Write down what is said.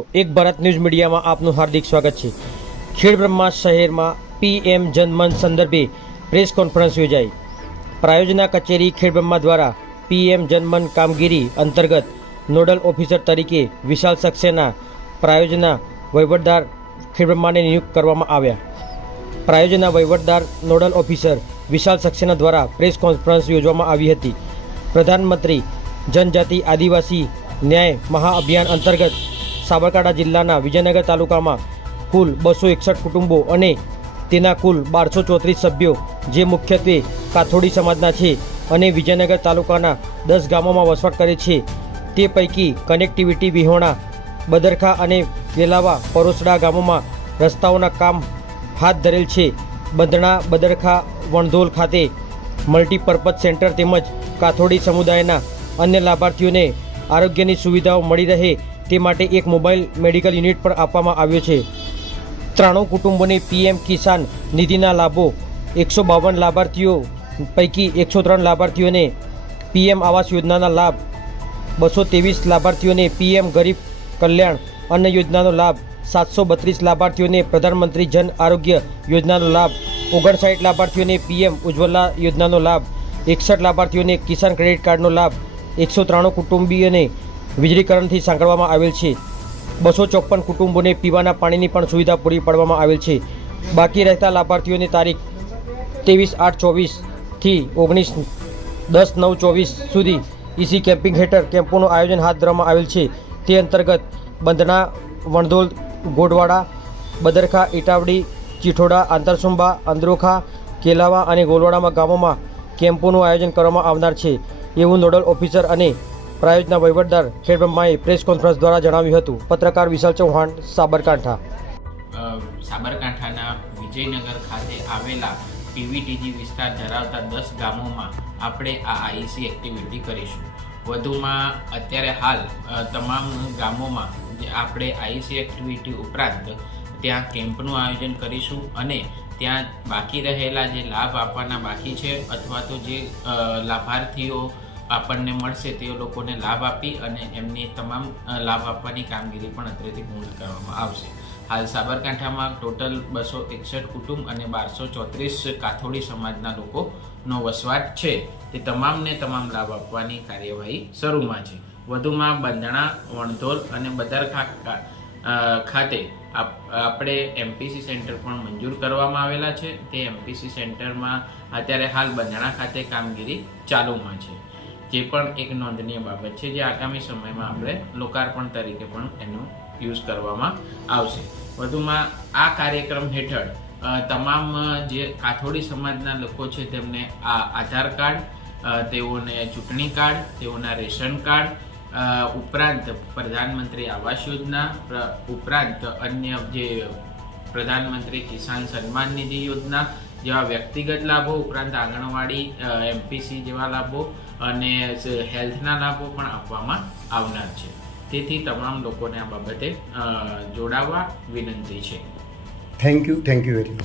એક ભારત ન્યૂઝ મીડિયામાં આપનું હાર્દિક સ્વાગત છે. ખેડબ્રહ્મા શહેરમાં પીએમ જનમન સંદર્ભે પ્રેસ કોન્ફરન્સ યોજાઈ. પ્રાયોજના કચેરી ખેડબ્રહ્મા દ્વારા પીએમ જનમન કામગીરી અંતર્ગત નોડલ ઓફિસર તરીકે વિશાલ સક્સેના પ્રાયોજના વહીવટદાર ખેડબ્રહ્માને નિયુક્ત કરવામાં આવ્યા. પ્રાયોજના વહીવટદાર નોડલ ઓફિસર વિશાલ સક્સેના દ્વારા પ્રેસ કોન્ફરન્સ યોજવામાં આવી હતી. પ્રધાનમંત્રી જનજાતિ આદિવાસી ન્યાય મહાઅભિયાન અંતર્ગત સાબરકાંઠા જિલ્લાના વિજયનગર તાલુકામાં કુલ બસો એકસઠ કુટુંબો અને તેના કુલ બારસો ચોત્રીસ સભ્યો, જે મુખ્યત્વે કાથોડી સમાજના છે અને વિજયનગર તાલુકાના દસ ગામોમાં વસવાટ કરે છે. તે પૈકી કનેક્ટિવિટી વિહોણા, બદરખા અને વેલાવા પરોસડા ગામોમાં રસ્તાઓના કામ હાથ ધરેલ છે. બંધણા, બદરખા વણધોલ ખાતે મલ્ટીપર્પઝ સેન્ટર તેમજ કાથોડી સમુદાયના અન્ય લાભાર્થીઓને આરોગ્યની સુવિધાઓ મળી રહે તે માટે એક મોબાઈલ મેડિકલ યુનિટ પણ આપવામાં આવ્યો છે. ત્રાણું કુટુંબોને પીએમ કિસાન નિધિના લાભો, એકસો બાવન લાભાર્થીઓ પૈકી એકસો ત્રણ લાભાર્થીઓને પીએમ આવાસ યોજનાના લાભ, બસો ત્રેવીસ લાભાર્થીઓને પીએમ ગરીબ કલ્યાણ અન્ન યોજનાનો લાભ, સાતસો બત્રીસ લાભાર્થીઓને પ્રધાનમંત્રી જન આરોગ્ય યોજનાનો લાભ, ઓગણસાઠ લાભાર્થીઓને પીએમ ઉજ્જવલા યોજનાનો લાભ, એકસઠ લાભાર્થીઓને કિસાન ક્રેડિટ કાર્ડનો લાભ, એકસો ત્રાણું કુટુંબીઓને વીજળીકરણથી સાંકળવામાં આવેલ છે. બસો ચોપન કુટુંબોને પીવાના પાણીની પણ સુવિધા પૂરી પાડવામાં આવેલ છે. બાકી રહેતા લાભાર્થીઓની તારીખ ત્રેવીસ આઠ ચોવીસથી ઓગણીસ દસ નવ ચોવીસ સુધી ઈસી કેમ્પિંગ હેઠળ કેમ્પોનું આયોજન હાથ ધરવામાં આવેલ છે. તે અંતર્ગત બંધના વણધોલ ગોડવાડા બદરખા ઇટાવડી ચીઠોડા, આંતરસુંબા, અંદરોખા, કેલાવા અને ગોલવાડામાં ગામોમાં કેમ્પોનું આયોજન કરવામાં આવનાર છે. એવું નોડલ ઓફિસર અને પ્રાયોજના વહીવટદાર ખેડબ્રહ્માએ પ્રેસ કોન્ફરન્સ દ્વારા જણાવ્યું હતું. પત્રકાર વિશાલ ચૌહાણ, સાબરકાંઠા. સાબરકાંઠાના વિજયનગર ખાતે આવેલા પીવીટીજી વિસ્તાર ધરાવતા દસ ગામોમાં આપણે આ આઈસી એક્ટિવિટી કરીશું. વધુમાં અત્યારે હાલ તમામ ગામોમાં આપણે આઈસી એક્ટિવિટી ઉપરાંત ત્યાં કેમ્પનું આયોજન કરીશું અને ત્યાં બાકી રહેલા જે લાભ આપવાના બાકી છે અથવા તો જે લાભાર્થીઓ આપણને મળશે તે લોકોને લાભ આપી અને એમની તમામ લાભ આપવાની કામગીરી પણ અત્રેથી પૂર્ણ કરવામાં આવશે. હાલ સાબરકાંઠામાં ટોટલ બસો એકસઠ કુટુંબ અને બારસો ચોત્રીસ કાથોડી સમાજના લોકોનો વસવાટ છે. તે તમામને તમામ લાભ આપવાની કાર્યવાહી શરૂમાં છે. વધુમાં બંધણા વણધોલ અને બદરખા ખાતે આપ- આપણે એમપીસી સેન્ટર પણ મંજૂર કરવામાં આવેલા છે. તે એમપીસી સેન્ટરમાં અત્યારે હાલ બંધણા ખાતે કામગીરી ચાલુમાં છે. જે પણ એક નોંધનીય બાબત છે, જે આગામી સમયમાં આપણે લોકાર્પણ તરીકે પણ એનો યુઝ કરવામાં આવશે. વધુમાં આ કાર્યક્રમ હેઠળ તમામ જે કાથોડી સમાજના લોકો છે, તેમને આ આધાર કાર્ડ તેઓને ચૂંટણી કાર્ડ, તેઓના રેશન કાર્ડ ઉપરાંત પ્રધાનમંત્રી આવાસ યોજના ઉપરાંત અન્ય જે પ્રધાનમંત્રી કિસાન સન્માન નિધિ યોજના, જેવા વ્યક્તિગત લાભો, ઉપરાંત આંગણવાડી એમપીસી જેવા લાભો અને હેલ્થના લાભો પણ આપવામાં આવનાર છે. તેથી તમામ લોકોને આ બાબતે જોડાવા વિનંતી છે. Thank you thank you very much